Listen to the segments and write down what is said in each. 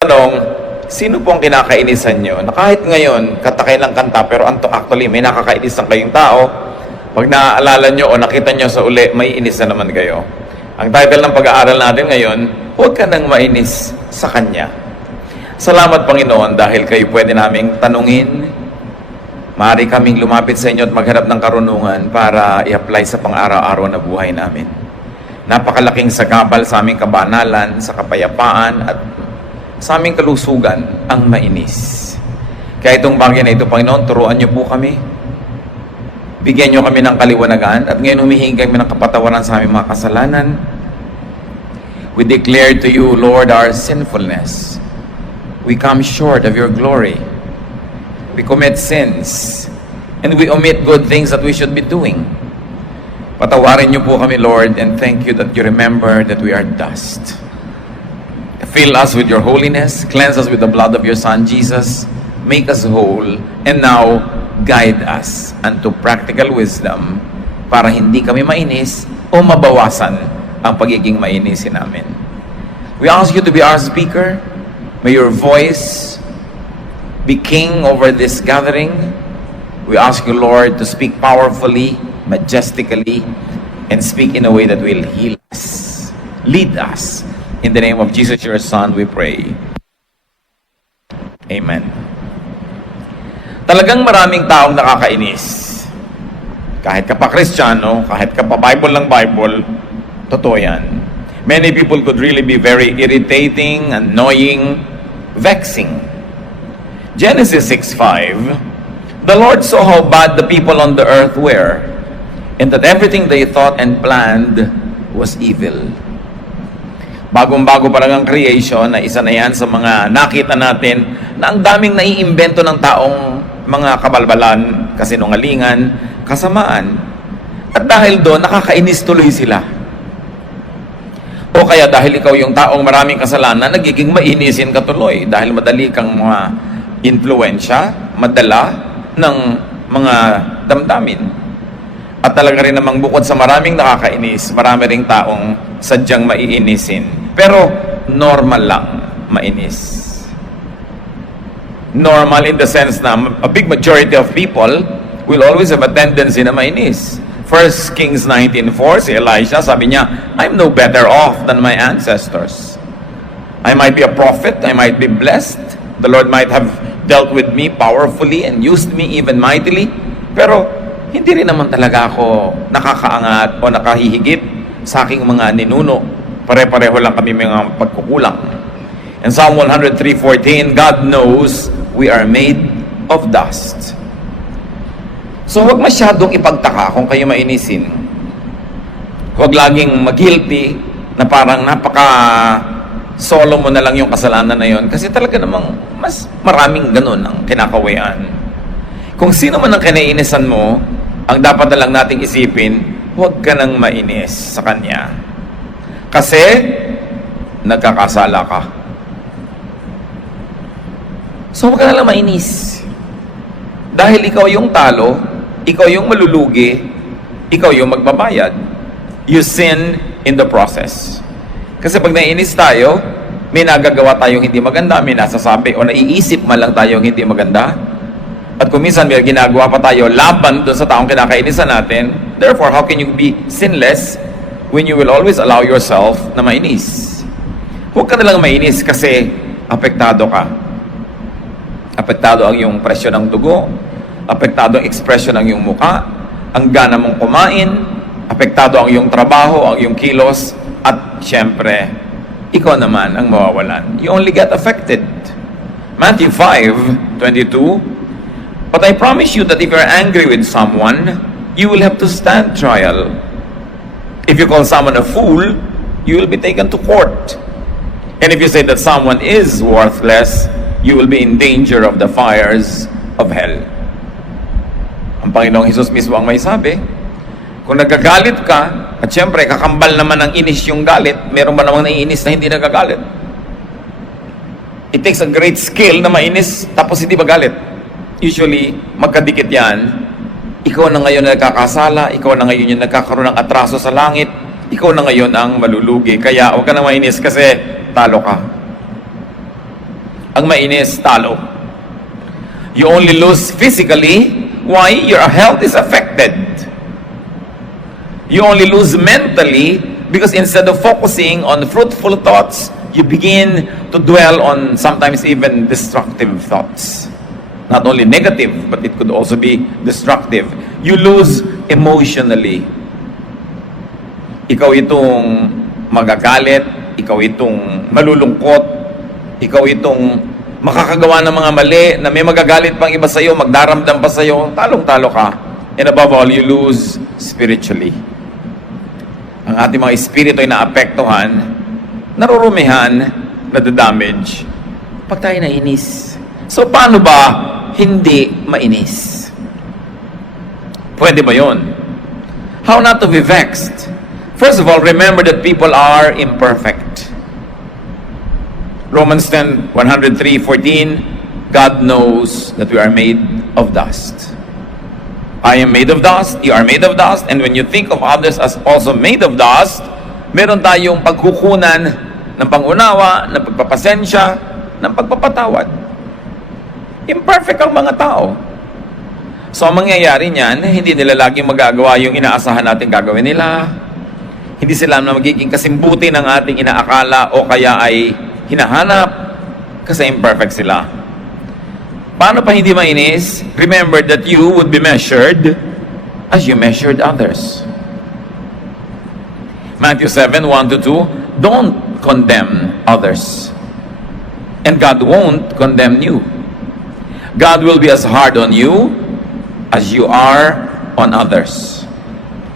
Tanong, sino po ang kinakainisan nyo? Na kahit ngayon, katakay lang kanta, pero actually, may nakakainisan kayong tao. Pag naaalala nyo o nakita nyo sa uli, may inis na naman kayo. Ang title ng pag-aaral natin ngayon, huwag ka nang mainis sa Kanya. Salamat, Panginoon, dahil kayo pwede naming tanungin. Maaari kaming lumapit sa inyo at maghanap ng karunungan para i-apply sa pang-araw-araw na buhay namin. Napakalaking sagabal sa aming kabanalan, sa kapayapaan, at sa aming kalusugan ang mainis. Kaya itong bagay na ito, Panginoon, turuan niyo po kami. Bigyan niyo kami ng kaliwanagan at ngayon humihingi kami ng kapatawaran sa aming mga kasalanan. We declare to you, Lord, our sinfulness. We come short of your glory. We commit sins and we omit good things that we should be doing. Patawarin niyo po kami, Lord, and thank you that you remember that we are dust. Fill us with your holiness, cleanse us with the blood of your Son, Jesus, make us whole, and now guide us unto practical wisdom para hindi kami mainis o mabawasan ang pagiging mainisin namin. We ask you to be our speaker. May your voice be king over this gathering. We ask you, Lord, to speak powerfully, majestically, and speak in a way that will heal us, lead us. In the name of Jesus, your Son, we pray. Amen. Talagang maraming taong nakakainis. Kahit ka pa Kristiyano, kahit ka pa Bible ng Bible, totoo yan. Many people could really be very irritating, annoying, vexing. Genesis 6:5, the Lord saw how bad the people on the earth were, and that everything they thought and planned was evil. Bagong-bago pa lang ang creation, na isa na yan sa mga nakita natin na ang daming naiimbento ng taong mga kabalbalan, kasinungalingan, kasamaan. At dahil doon, nakakainis tuloy sila. O kaya dahil ikaw yung taong maraming kasalanan, nagiging mainisin ka tuloy dahil madali kang mga influensya, madala ng mga damdamin. At talaga rin namang bukod sa maraming nakakainis, marami ring taong sadyang maiinisin. Pero normal lang mainis. Normal in the sense na a big majority of people will always have a tendency na mainis. 1 Kings 19:4, si Elisha, sabi niya, I'm no better off than my ancestors. I might be a prophet, I might be blessed, the Lord might have dealt with me powerfully and used me even mightily, pero hindi rin naman talaga ako nakakaangat o nakahihigit sa aking mga ninuno. Pare-pareho lang kami mga pagkukulang. In Psalm 103:14, God knows we are made of dust. So huwag masyadong ipagtaka kung kayo mainisin. Huwag laging mag-guilty na parang napaka-solo mo na lang yung kasalanan na yon. Kasi talaga namang mas maraming ganun ang kinakawayan. Kung sino man ang kinainisan mo, ang dapat na lang nating isipin, huwag ka nang mainis sa Kanya. Kasi, nagkakasala ka. So, huwag ka na lang mainis. Dahil ikaw yung talo, ikaw yung malulugi, ikaw yung magbabayad. You sin in the process. Kasi pag naiinis tayo, may nagagawa tayong hindi maganda, may nasasabi o naiisip man lang tayong hindi maganda. At kung minsan may ginagawa pa tayo laban doon sa taong kinakainisan natin, therefore, how can you be sinless when you will always allow yourself na mainis? Huwag ka na lang mainis kasi apektado ka. Apektado ang iyong presyon ng dugo, apektado ang ekspresyon ng iyong muka, ang gana mong kumain, apektado ang iyong trabaho, ang iyong kilos, at syempre, ikaw naman ang mawawalan. You only get affected. Matthew 5:22, but I promise you that if you're angry with someone, you will have to stand trial. If you call someone a fool, you will be taken to court. And if you say that someone is worthless, you will be in danger of the fires of hell. Ang Panginoong Hesus mismo ang may sabi, kung nagagalit ka, at syempre kakambal naman ang inis yung galit, meron ba namang naiinis na hindi nagagalit? It takes a great skill na mainis tapos hindi magalit. Usually, magkadikit yan. Ikaw na ngayon na nagkakasala, ikaw na ngayon yung nagkakaroon ng atraso sa langit, ikaw na ngayon ang malulugi. Kaya huwag ka na mainis kasi talo ka. Ang mainis, talo. You only lose physically. Why? Your health is affected. You only lose mentally because instead of focusing on fruitful thoughts, you begin to dwell on sometimes even destructive thoughts. Not only negative, but it could also be destructive. You lose emotionally. Ikaw itong magagalit, ikaw itong malulungkot, ikaw itong makakagawa ng mga mali, na may magagalit pang iba sa'yo, magdaramdam pa sa'yo, talong-talo ka. And above all, you lose spiritually. Ang ating mga espiritu ay naapektuhan, narurumihan, nadadamage, pag tayo nainis. So, paano ba hindi mainis? Pwede ba yun? How not to be vexed? First of all, remember that people are imperfect. Romans 10:103-14, God knows that we are made of dust. I am made of dust, you are made of dust, and when you think of others as also made of dust, meron tayong pagkukunan ng pangunawa, ng pagpapasensya, ng pagpapatawad. Imperfect ang mga tao. So, ang mangyayari niyan, hindi nila laging magagawa yung inaasahan natin gagawin nila. Hindi sila na magiging kasimbuti ng ating inaakala o kaya ay hinahanap kasi imperfect sila. Paano pa hindi mainis? Remember that you would be measured as you measured others. Matthew 7:1-2, don't condemn others. And God won't condemn you. God will be as hard on you as you are on others.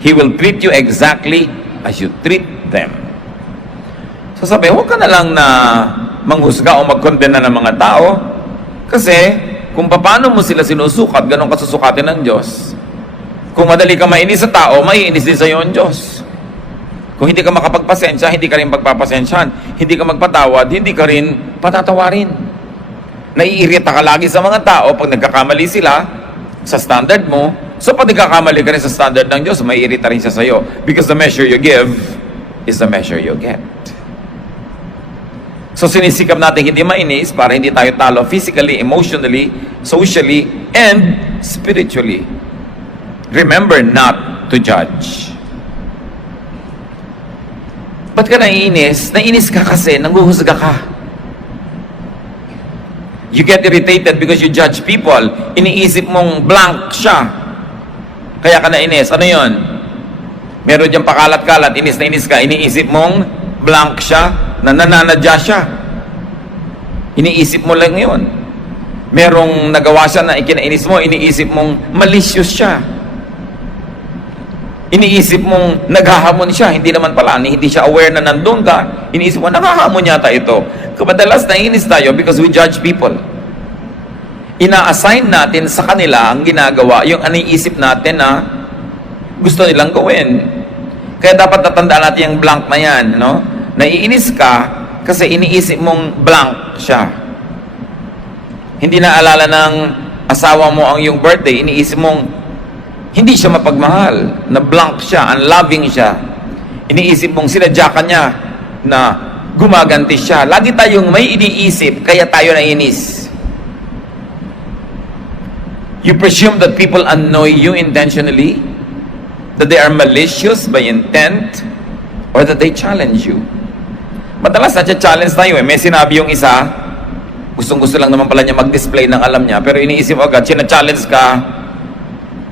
He will treat you exactly as you treat them. So sabi, huwag ka na lang na manghusga o magkondena ng mga tao kasi kung paano mo sila sinusukat, ganun ka susukatin ng Diyos. Kung madali ka mainis sa tao, maiinis din sa iyo ang Diyos. Kung hindi ka makapagpasensya, hindi ka rin pagpapasensyahan. Hindi ka magpatawad, hindi ka rin patatawarin. Naiirita ka lagi sa mga tao pag nagkakamali sila sa standard mo. So pag nagkakamali ka rin sa standard ng Diyos, maiirita rin siya sa iyo. Because the measure you give is the measure you get. So sinisikap natin hindi mainis para hindi tayo talo physically, emotionally, socially, and spiritually. Remember not to judge. Ba't ka naiinis? Naiinis ka kasi nanghuhusga ka. You get irritated because you judge people. Iniisip mong blank siya. Kaya ka nainis. Ano yun? Meron diyang pakalat-kalat, inis na inis ka. Iniisip mong blank siya, na nananadya siya. Iniisip mo lang yun. Merong nagawa siya na ikinainis mo, iniisip mong malicious siya. Iniisip mong naghahamon siya, hindi naman pala, hindi siya aware na nandun ka. Iniisip mo, naghahamon yata ito. Kapadalas naiinis tayo because we judge people. Ina-assign natin sa kanila ang ginagawa, yung iniisip natin na gusto nilang gawin. Kaya dapat natandaan natin yung blank na yan, no? Naiinis ka kasi iniisip mong blank siya. Hindi naalala ng asawa mo ang iyong birthday, iniisip mong hindi siya mapagmahal, na blank siya, unloving siya. Iniisip mong sinadya ka niya na gumaganti siya. Lagi tayong may iniisip, kaya tayo nainis. You presume that people annoy you intentionally, that they are malicious by intent, or that they challenge you. Madalas na-challenge tayo eh. May sinabi yung isa, gustong-gusto lang naman pala niya mag-display ng alam niya, pero iniisip agad, sina-challenge ka,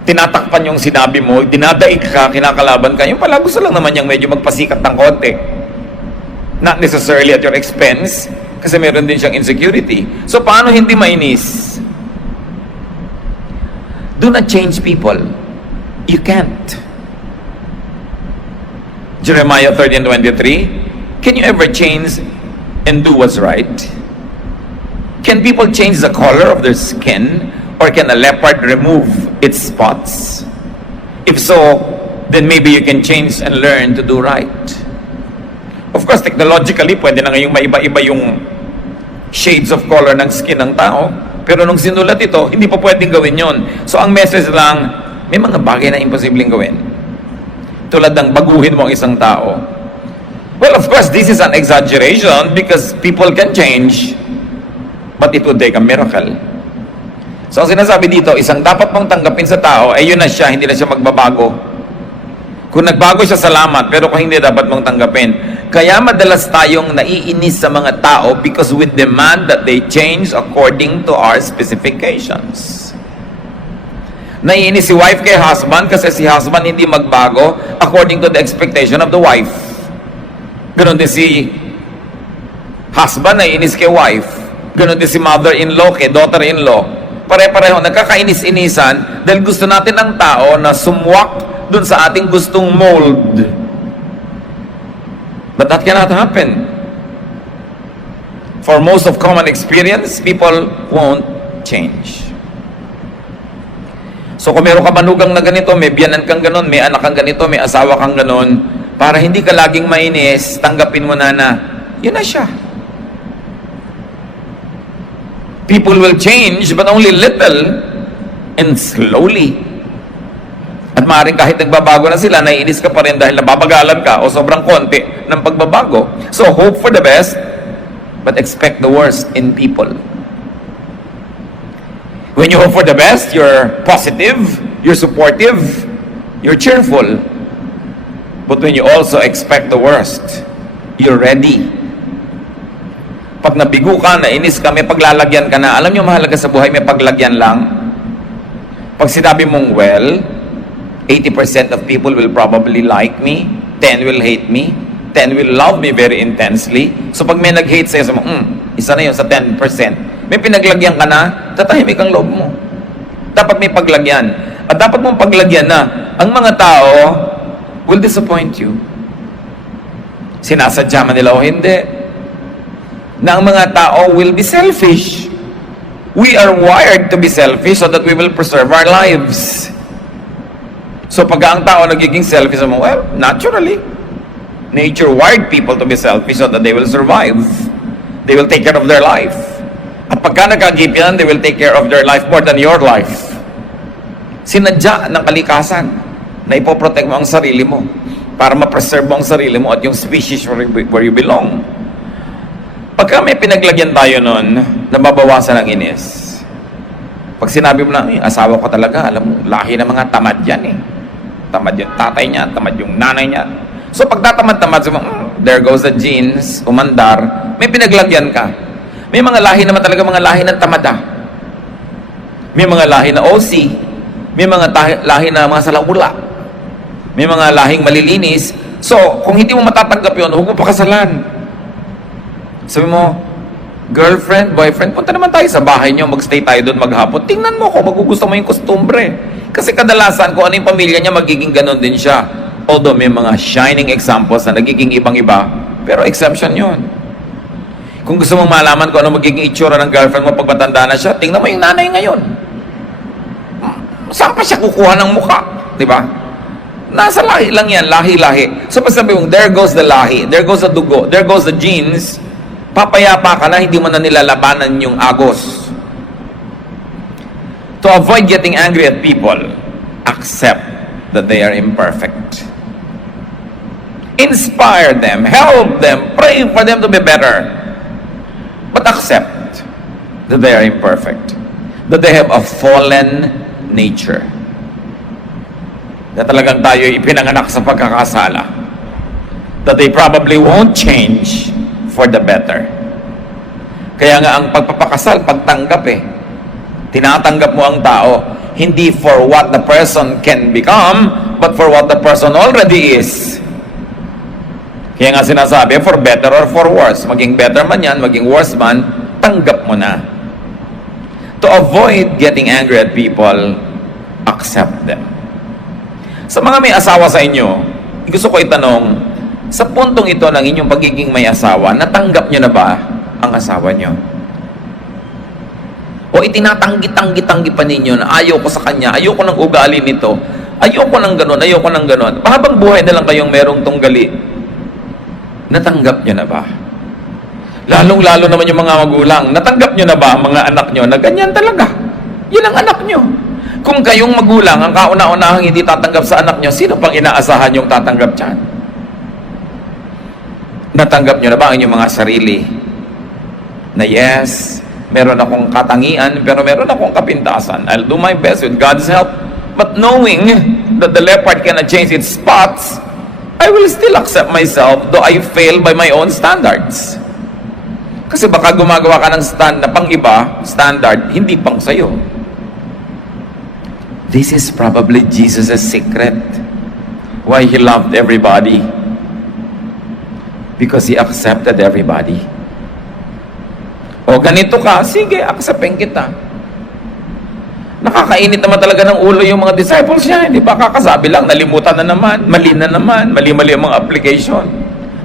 tinatakpan yung sinabi mo, dinadaig ka, kinakalaban ka, yung pala gusto lang naman niyang medyo magpasikat ng konti. Not necessarily at your expense, kasi meron din siyang insecurity. So, paano hindi mainis? Do not change people. You can't. Jeremiah 13:23, can you ever change and do what's right? Can people change the color of their skin? Or can a leopard remove its spots? If so, then maybe you can change and learn to do right. Of course, technologically, pwede na ngayong maiba-iba yung shades of color ng skin ng tao. Pero nung sinulat ito, hindi pa pwedeng gawin yon. So, ang message lang, may mga bagay na imposibleng gawin. Tulad ng baguhin mo ang isang tao. Well, of course, this is an exaggeration because people can change. But it would take a miracle. So ang sinasabi dito, isang dapat mong tanggapin sa tao, ay yun na siya, hindi na siya magbabago. Kung nagbago siya, salamat, pero kung hindi, dapat mong tanggapin. Kaya madalas tayong naiinis sa mga tao because we demand that they change according to our specifications. Naiinis si wife kay husband kasi si husband hindi magbago according to the expectation of the wife. Ganon din si husband naiinis kay wife. Ganon din si mother-in-law kay daughter-in-law. Pare-pareho, nagkakainis-inisan dahil gusto natin ang tao na sumwak dun sa ating gustong mold. But that cannot happen. For most of common experience, people won't change. So kung meron ka manugang na ganito, may biyanan kang ganon, may anak kang ganito, may asawa kang ganon, para hindi ka laging mainis, tanggapin mo na yun na siya. People will change, but only little and slowly. At maaaring kahit nagbabago na sila, naiinis ka pa rin dahil nababagalan ka o sobrang konti ng pagbabago. So hope for the best, but expect the worst in people. When you hope for the best, you're positive, you're supportive, you're cheerful. But when you also expect the worst, you're ready. Pag nabigo ka, nainis ka, may paglalagyan ka na. Alam nyo, mahalaga sa buhay, may paglagyan lang. Pag sinabi mong, well, 80% of people will probably like me, 10 will hate me, 10 will love me very intensely. So pag may nag-hate sa'yo, isa na yun sa 10%. May pinaglagyan ka na, tatahimik ang loob mo. Dapat may paglagyan. At dapat mong paglagyan na ang mga tao will disappoint you. Sinasadya man nila o hindi, na ang mga tao will be selfish. We are wired to be selfish so that we will preserve our lives. So pag ang tao nagiging selfish, well, naturally, nature wired people to be selfish so that they will survive. They will take care of their life. At pagka nagkagip yan, they will take care of their life more than your life. Sinadya ng kalikasan na ipoprotect mo ang sarili mo para ma-preserve mo ang sarili mo at yung species where you belong. Pagka may pinaglagyan tayo nun, nababawasan ang inis. Pag sinabi mo na, asawa ko talaga, alam mo, lahi ng mga tamad yan eh. Tamad yung tatay niya, tamad yung nanay niya. So pag tatamad-tamad, there goes the genes, umandar, may pinaglagyan ka. May mga lahi naman talaga, mga lahi ng tamada. May mga lahi na OC, may mga lahi na mga salawula, may mga lahing malilinis. So, kung hindi mo matatanggap yun, huwag mo pakasalan. Sabi mo, girlfriend, boyfriend, punta naman tayo sa bahay nyo, magstay tayo doon maghapon. Tingnan mo kung magugusto mo yung kostumbre. Kasi kadalasan, kung ano yung pamilya niya, magiging ganon din siya. Although may mga shining examples na nagiging ibang-iba, pero exemption yun. Kung gusto mong malaman kung ano magiging itsura ng girlfriend mo pag matanda na siya, tingnan mo yung nanay ngayon. Saan pa siya kukuha ng mukha? Diba? Nasa lahi lang yan, lahi-lahi. So pag sabi mong, there goes the lahi, there goes the dugo, there goes the genes, papayapa ka na, hindi mo na nilalabanan yung agos. To avoid getting angry at people, accept that they are imperfect. Inspire them, help them, pray for them to be better. But accept that they are imperfect. That they have a fallen nature. Na talagang tayo ipinanganak sa pagkakasala. That they probably won't change for the better. Kaya nga ang pagpapakasal, pagtanggap tinatanggap mo ang tao, hindi for what the person can become, but for what the person already is. Kaya nga sinasabi, for better or for worse. Maging better man yan, maging worse man, tanggap mo na. To avoid getting angry at people, accept them. Sa mga may asawa sa inyo, gusto ko itanong, sa puntong ito ng inyong pagiging may asawa, natanggap nyo na ba ang asawa nyo? O itinatanggi-tanggi pa ninyo na ayaw ko sa kanya, ayaw ko ng ugali nito, ayaw ko ng ganon, ayaw ko ng ganon. Habang buhay na lang kayong merong tunggali, natanggap nyo na ba? Lalong-lalo naman yung mga magulang, natanggap nyo na ba mga anak nyo na ganyan talaga? Yan ang anak nyo. Kung kayong magulang, ang kauna-unahang hindi tatanggap sa anak nyo, sino pang inaasahan yung tatanggap dyan? Natanggap nyo na ba ang inyong mga sarili? Na yes, Meron akong katangian, pero meron akong kapintasan. I'll do my best with God's help. But knowing that the leopard cannot change its spots, I will still accept myself though I fail by my own standards. Kasi baka gumagawa ka ng stand na pang iba, standard, hindi pang sa'yo. This is probably Jesus' secret. Why He loved everybody. Because He accepted everybody. O ganito ka, sige, acceptin kita. Nakakainit naman talaga ng ulo yung mga disciples niya. Hindi ba kakasabi lang, nalimutan na naman, mali-mali ang mga application.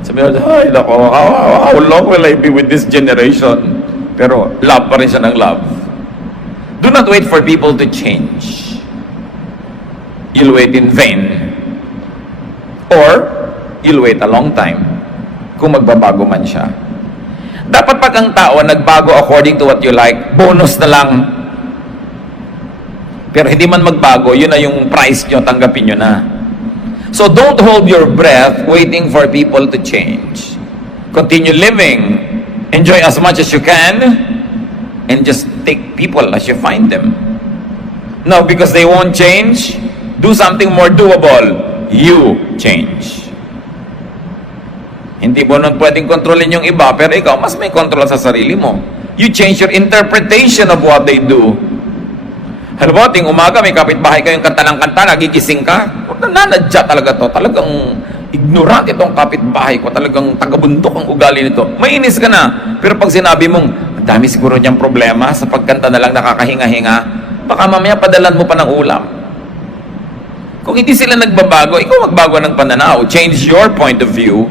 Sabi natin, ay, nako, how long will I be with this generation? Pero love pa rin siya ng love. Do not wait for people to change. You'll wait in vain. Or, you'll wait a long time kung magbabago man siya. Dapat pag ang tao nagbago according to what you like, bonus na lang. Pero hindi man magbago, yun na yung price nyo, tanggapin nyo na. So don't hold your breath waiting for people to change. Continue living. Enjoy as much as you can. And just take people as you find them. Now, because they won't change, do something more doable. You change. Hindi mo nun pwedeng kontrolin yung iba, pero ikaw, mas may kontrol sa sarili mo. You change your interpretation of what they do. Halimbawa, ting umaga, may kapitbahay kayong kanta ng kanta, nagigising ka. Nananadya talaga to. Talagang ignorant itong kapitbahay ko. Talagang tagabundok ang ugali nito. Mainis ka na. Pero pag sinabi mong, ang dami siguro niyang problema, sa pagkanta na lang nakakahinga-hinga, baka mamaya padalan mo pa ng ulam. Kung hindi sila nagbabago, ikaw magbago ng pananaw. Change your point of view.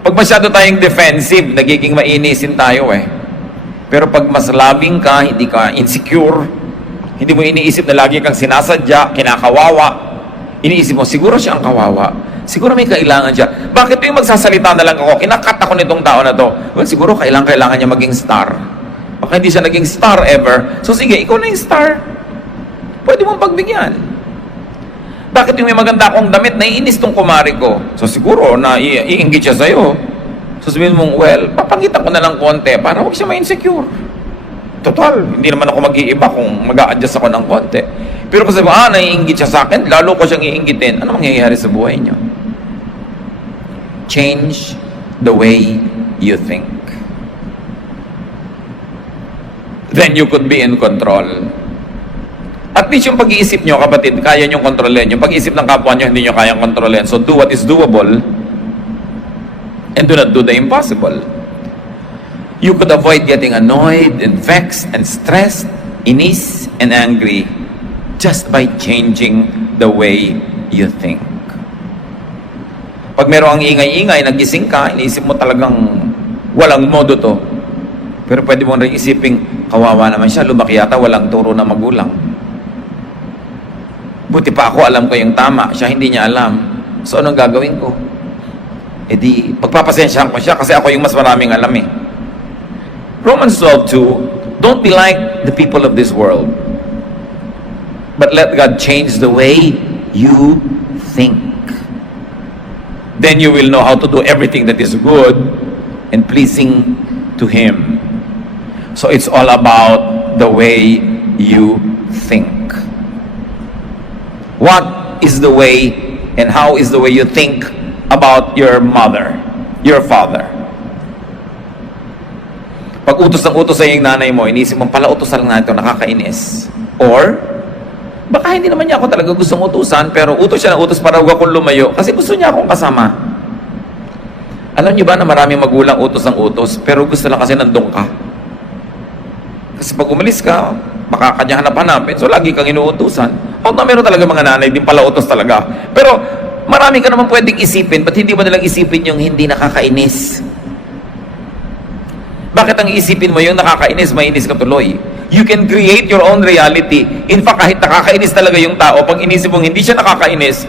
Pag masyado tayong defensive, nagiging mainisin tayo eh. Pero pag mas loving ka, hindi ka insecure, hindi mo iniisip na lagi kang sinasadya, kinakawawa, iniisip mo, siguro siya ang kawawa. Siguro may kailangan siya. Bakit yung magsasalita na lang ako, kinakat ako nitong tao na to? Well, siguro kailangan niya maging star. Baka hindi siya naging star ever. So sige, ikaw na yung star. Pwede mong pagbigyan. Bakit yung may maganda akong damit, naiinis tong kumari ko? So siguro na iinggit siya sa'yo. So sabihin mong, well, papangitan ko na lang konti para huwag siya ma-insecure. Total, hindi naman ako mag-iiba kung mag-a-adjust ako ng konti. Pero kasi naiinggit siya sa akin, lalo ko siyang iinggitin. Ano mangyayari sa buhay niyo? Change the way you think. Then you could be in control. At least yung pag-iisip nyo, kapatid, kaya nyo kontrolin. Yung pag-iisip ng kapwa nyo, hindi nyo kayang kontrolin. So do what is doable and do not do the impossible. You could avoid getting annoyed and vexed and stressed, inis and angry just by changing the way you think. Pag meron ang ingay-ingay, nagising ka, iniisip mo talagang walang modo to. Pero pwede mo rin isipin, kawawa naman siya, lumaki yata, walang turo na magulang. Buti pa ako, alam ko yung tama. Siya hindi niya alam. So, anong gagawin ko? E di, pagpapasensyahan ko siya kasi ako yung mas maraming alam eh. Romans 12:2, don't be like the people of this world, but let God change the way you think. Then you will know how to do everything that is good and pleasing to Him. So, it's all about the way you think. What is the way and how is the way you think about your mother, your father? Pag utos ng utos sa iyong nanay mo, inisip mo, pala utos lang na ito, nakakainis. Or, baka hindi naman niya ako talaga gustong utusan, pero utos siya ng utos para huwag akong lumayo kasi gusto niya akong kasama. Alam niyo ba na maraming magulang utos ng utos, pero gusto lang kasi nandun ka. Kasi pag umalis ka, baka kanya hanap-hanapin, so lagi kang inuutusan. O na meron talaga mga nanay, din pala utos talaga. Pero marami ka naman pwedeng isipin, ba't hindi mo nalang isipin yung hindi nakakainis? Bakit ang isipin mo yung nakakainis, mainis ka tuloy? You can create your own reality. In fact, kahit nakakainis talaga yung tao, pag inisip mong hindi siya nakakainis,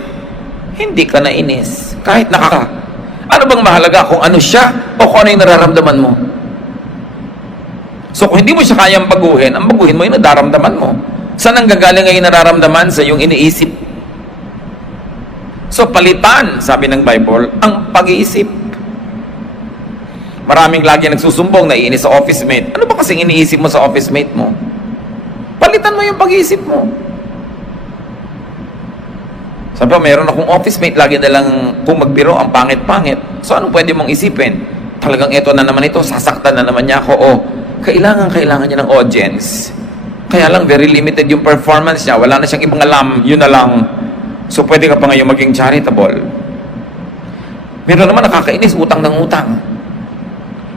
hindi ka nainis. Kahit ano bang mahalaga? Kung ano siya o kung ano yung nararamdaman mo? So kung hindi mo siya kayang baguhin, ang baguhin mo yung nararamdaman mo. Saan ang gagaling ngayon nararamdaman? Sa iyong iniisip. So palitan, sabi ng Bible, ang pag-iisip. Maraming lagi nagsusumbong, naiinis sa office mate. Ano ba kasing iniisip mo sa office mate mo? Palitan mo yung pag-iisip mo. Sabi ko, meron akong office mate, lagi na lang kung magbiro, ang pangit-pangit. So, anong pwede mong isipin? Talagang eto na naman ito, sasaktan na naman niya ako. O, kailangan niya ng audience. Kaya lang, very limited yung performance niya. Wala na siyang ibang alam, yun na lang. So, pwede ka pa ngayon maging charitable. Meron naman nakakainis, utang ng utang.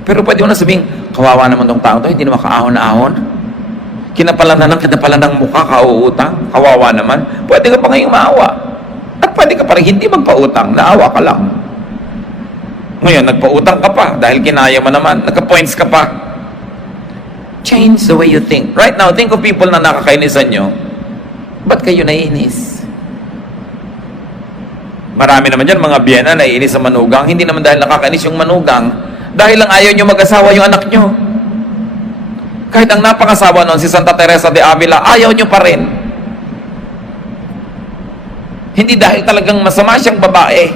Pero pwede mo na sabihin, kawawa naman tong tao to, hindi na makaahon-ahon. Kinapalan ng mukha, kauutang. Kawawa naman. Pwede ka pa ngayong maawa. At pwede ka pa rin hindi magpautang, naawa ka lang. Ngayon, nagpautang ka pa dahil kinaya mo naman, nagka-points ka pa. Change the way you think. Right now, think of people na nakakainisan nyo. Ba't kayo naiinis? Marami naman dyan, mga biyena naiinis sa manugang. Hindi naman dahil nakakainis yung manugang. Dahil lang ayaw nyo mag-asawa yung anak nyo. Kahit ang napangasawa noon, si Santa Teresa de Avila, ayaw nyo pa rin. Hindi dahil talagang masama siyang babae.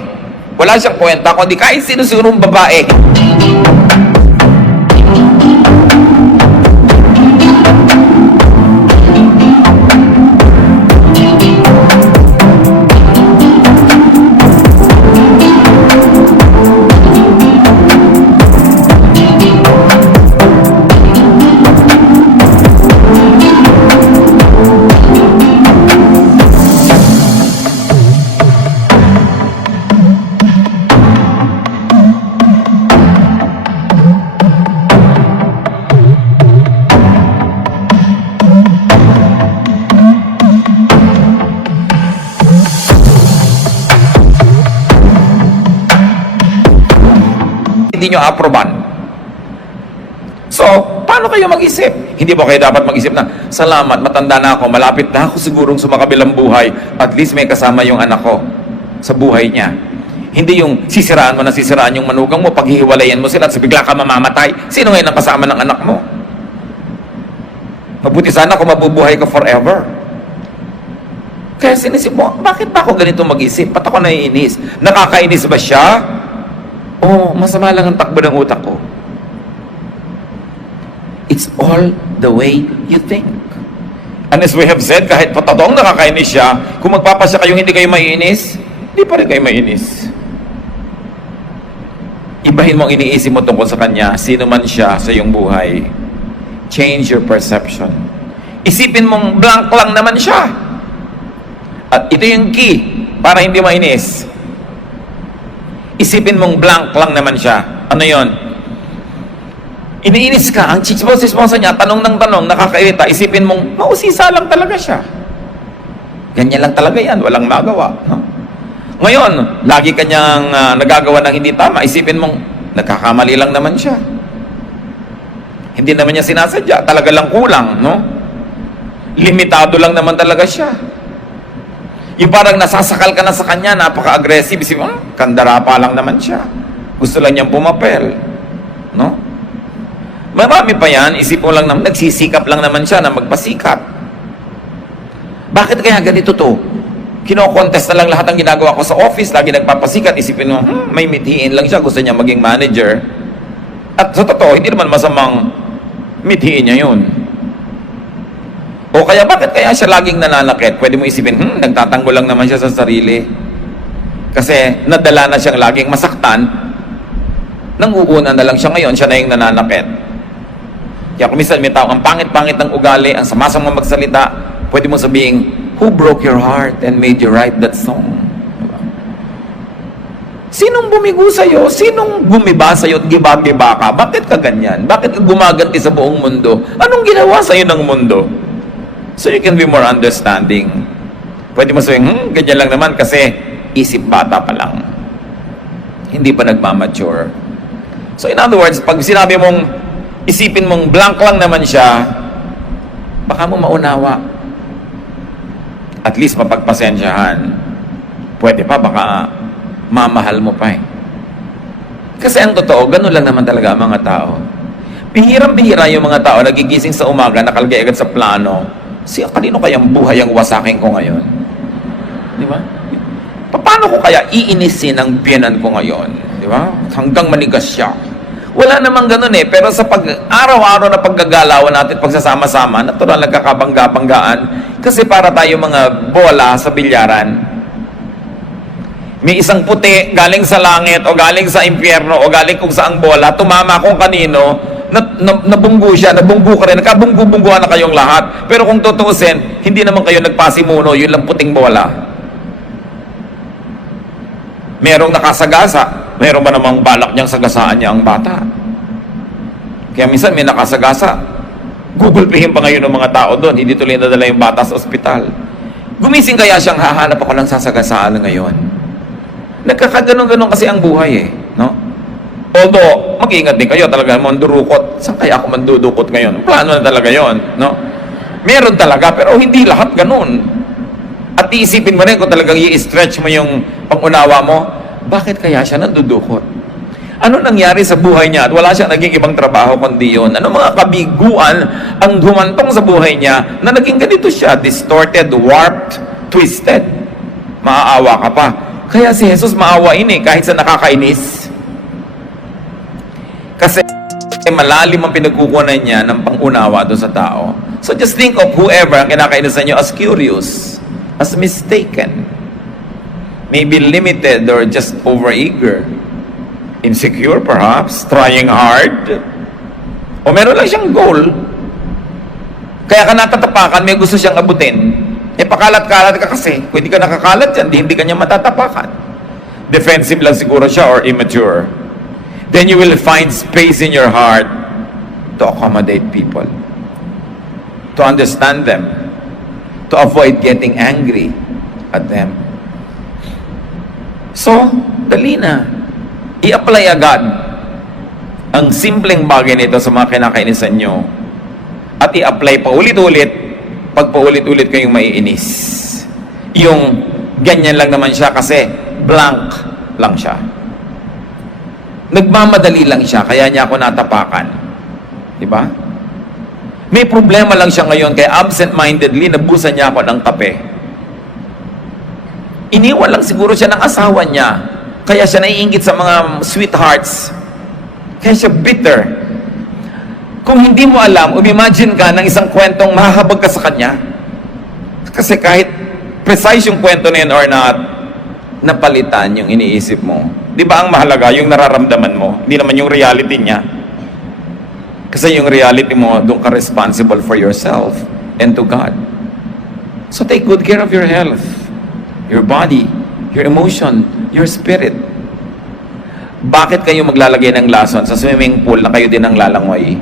Wala siyang kwenta, kundi kahit sino-sinong babae. Hindi nyo aproban. So, paano kayo mag-isip? Hindi ba kayo dapat mag-isip na, salamat, matanda na ako, malapit na ako sigurong sumakabilang buhay, at least may kasama yung anak ko sa buhay niya. Hindi yung sisiraan mo na sisiraan yung manugang mo, paghihiwalayan mo sila at bigla ka mamamatay. Sino ngayon ang kasama ng anak mo? Mabuti sana kung mabubuhay ka forever. Kaya sinisip mo, bakit ba ako ganito mag-isip? Ba't ako naiinis? Nakakainis ba siya? Oh, masama lang ang takbo ng utak ko. It's all the way you think. And as we have said, kahit patotong nakakainis siya, kung magpapasya kayong hindi kayo maiinis, hindi pa rin kayo mainis. Ibahin mo ang iniisip mo tungkol sa kanya, sino man siya sa iyong buhay. Change your perception. Isipin mong blank lang naman siya. At ito yung key para hindi mainis. Isipin mong blank lang naman siya. Ano yon? Iniinis ka, ang chismosa niya, tanong ng tanong, nakakairita, isipin mong, mausisa lang talaga siya. Ganyan lang talaga yan, walang magawa. No? Ngayon, lagi kanyang nagagawa ng hindi tama, isipin mong, nagkakamali lang naman siya. Hindi naman niya sinasadya, talaga lang kulang, no? Limitado lang naman talaga siya. Yung parang nasasakal ka na sa kanya, napaka-aggressive, isipin mo, kandara pa lang naman siya. Gusto lang niyang pumapel. No? Marami pa yan, isip mo lang naman, nagsisikap lang naman siya na magpasikap. Bakit kaya ganito to? Kino-contest na lang lahat ng ginagawa ko sa office, lagi nagpapasikat, isipin mo, may mithiin lang siya, gusto niya maging manager. At sa totoo, hindi naman masamang mithiin niya yun. O kaya bakit kaya siya laging nananakit? Pwede mo isipin, nagtatanggol lang naman siya sa sarili. Kasi nadala na siyang laging masaktan, nanguuna na lang siya ngayon, siya na yung nananakit. Kaya kung minsan may tao, ang pangit-pangit ng ugali, ang sama-sama magsalita, pwede mo sabihin, who broke your heart and made you write that song? Diba? Sinong bumigo sa'yo? Sinong gumiba sa'yo at giba-giba ka? Bakit ka ganyan? Bakit ka gumaganti sa buong mundo? Anong ginawa sa'yo ng mundo? So you can be more understanding. Pwede mo sabihin, ganyan lang naman kasi isip bata pa lang. Hindi pa nagmamature. So in other words, pag sinabi mong, isipin mong blank lang naman siya, baka mo maunawa. At least mapagpasensyahan. Pwede pa, baka mamahal mo pa eh. Kasi ang totoo, ganun lang naman talaga ang mga tao. Bihirang-bihira yung mga tao, nagigising sa umaga, nakalagay agad sa plano, kanino kayang buhay ang wasakin ko ngayon? Di ba? Paano ko kaya iinisin ang biyanan ko ngayon? Di ba? Hanggang manigas siya. Wala namang ganun eh. Pero sa araw-araw na paggagalawan natin, pagsasama-sama, natural nagkakabangga-banggaan. Kasi para tayo mga bola sa bilyaran. May isang puti galing sa langit o galing sa impyerno o galing kung saang bola, tumama kung kanino, nabunggo siya, nabunggo ka rin, nagkabunggo-bungguan na kayong lahat. Pero kung tutuusin, hindi naman kayo nagpasimuno, yun lang puting bola. Merong nakasagasa, meron ba namang balak niyang sagasaan niya ang bata? Kaya minsan may nakasagasa, gugulpihin pa ngayon ng mga tao doon, hindi tuloy nadala yung bata sa ospital. Gumising kaya siyang hahanap ako lang sasagasaan ngayon. Nagkakaganon-ganon kasi ang buhay eh, no? Although, mag-iingat din kayo talaga, mandurukot. Saan kaya ako mandudukot ngayon? Plano na talaga yon, no? Meron talaga, pero hindi lahat ganun. At iisipin mo rin kung talagang i-stretch mo yung pangunawa mo, bakit kaya siya nandudukot? Ano nangyari sa buhay niya at wala siya naging ibang trabaho kundi yun? Ano mga kabiguan ang humantong sa buhay niya na naging ganito siya, distorted, warped, twisted? Maaawa ka pa. Kaya si Jesus maawain eh, kahit sa nakakainis. Kasi malalim ang pinagkukunan niya ng pangunawa doon sa tao. So just think of whoever ang kinakainisan niyo as curious, as mistaken, maybe limited or just overeager, insecure perhaps, trying hard, o meron lang siyang goal. Kaya ka natatapakan, may gusto siyang abutin. Eh pakalat-kalat ka kasi. Kung hindi ka nakakalat yan, hindi ka niya matatapakan. Defensive lang siguro siya or immature. Then you will find space in your heart to accommodate people, to understand them, to avoid getting angry at them. So, dali na. I-apply agad ang simpleng bagay nito sa mga kinakainisan nyo at i-apply pa ulit-ulit pag paulit-ulit kayong maiinis. Yung ganyan lang naman siya kasi blank lang siya. Nagmamadali lang siya, kaya niya ako natapakan. Diba? May problema lang siya ngayon, kaya absent-mindedly, nabusan niya ako ng kape. Iniwan lang siguro siya ng asawa niya, kaya siya naiinggit sa mga sweethearts. Kaya siya bitter. Kung hindi mo alam, imagine ka ng isang kwentong mahahabag ka sa kanya. Kasi kahit precise yung kwento na yun or not, napalitan yung iniisip mo. Di ba ang mahalaga, yung nararamdaman mo, hindi naman yung reality niya. Kasi yung reality mo, doon ka responsible for yourself and to God. So take good care of your health, your body, your emotion, your spirit. Bakit kayo maglalagay ng lason sa swimming pool na kayo din ang lalangway?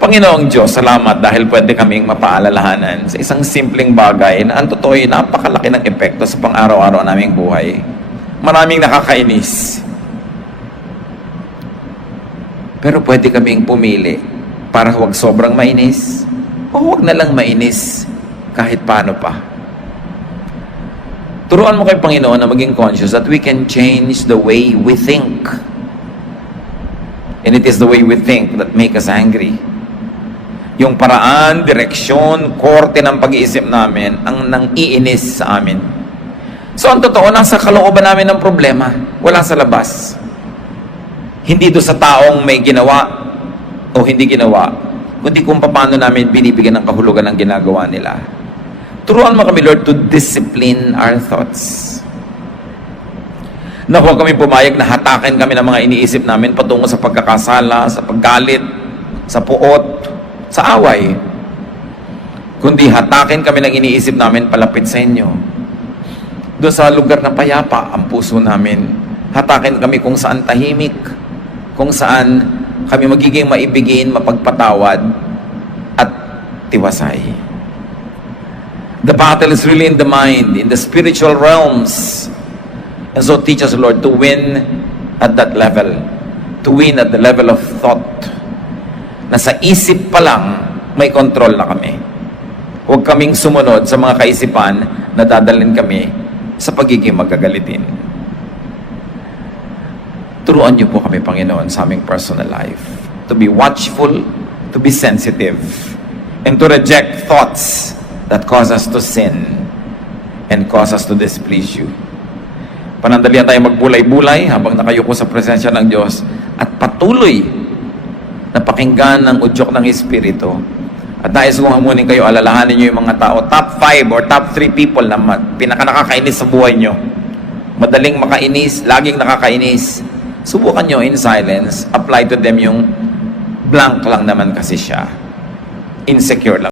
Panginoong Diyos, salamat dahil pwede kaming mapaalalahanan sa isang simpleng bagay na ang totoo'y napakalaki ng epekto sa pang-araw-araw naming buhay. Maraming nakakainis. Pero pwede kaming pumili para huwag sobrang mainis o huwag na lang mainis kahit paano pa. Turuan mo kay Panginoon na maging conscious that we can change the way we think. And it is the way we think that make us angry. Yung paraan, direksyon, korte ng pag-iisip namin ang nang iinis sa amin. So ang totoo, nasa kalooban namin ng problema, wala sa labas. Hindi do sa taong may ginawa o hindi ginawa, kundi kung paano namin binibigyan ng kahulugan ng ginagawa nila. Turuan mo kami, Lord, to discipline our thoughts. Na huwag kami pumayag na hatakin kami ng mga iniisip namin patungo sa pagkakasala, sa paggalit, sa puot, sa away. Kundi hatakin kami ng iniisip namin palapit sa inyo. Doon sa lugar na payapa ang puso namin. Hatakin kami kung saan tahimik, kung saan kami magiging maibigin, mapagpatawad, at tiwasay. The battle is really in the mind, in the spiritual realms. And so teach us, Lord, to win at that level. To win at the level of thought. Na sa isip pa lang, may control na kami. Huwag kaming sumunod sa mga kaisipan na dadalhin kami sa pagiging magagalitin. Turuan niyo po kami, Panginoon, sa aming personal life. To be watchful, to be sensitive, and to reject thoughts that cause us to sin and cause us to displease you. Panandalian tayo magbulay-bulay habang nakayuko sa presensya ng Diyos at patuloy na pakinggan ng udyok ng Espiritu. At nais kong hamunin kayo, alalahanin nyo yung mga tao, top 5 or top 3 people na pinaka-nakakainis sa buhay nyo. Madaling makainis, laging nakakainis. Subukan nyo in silence, apply to them yung blank lang naman kasi siya. Insecure lang.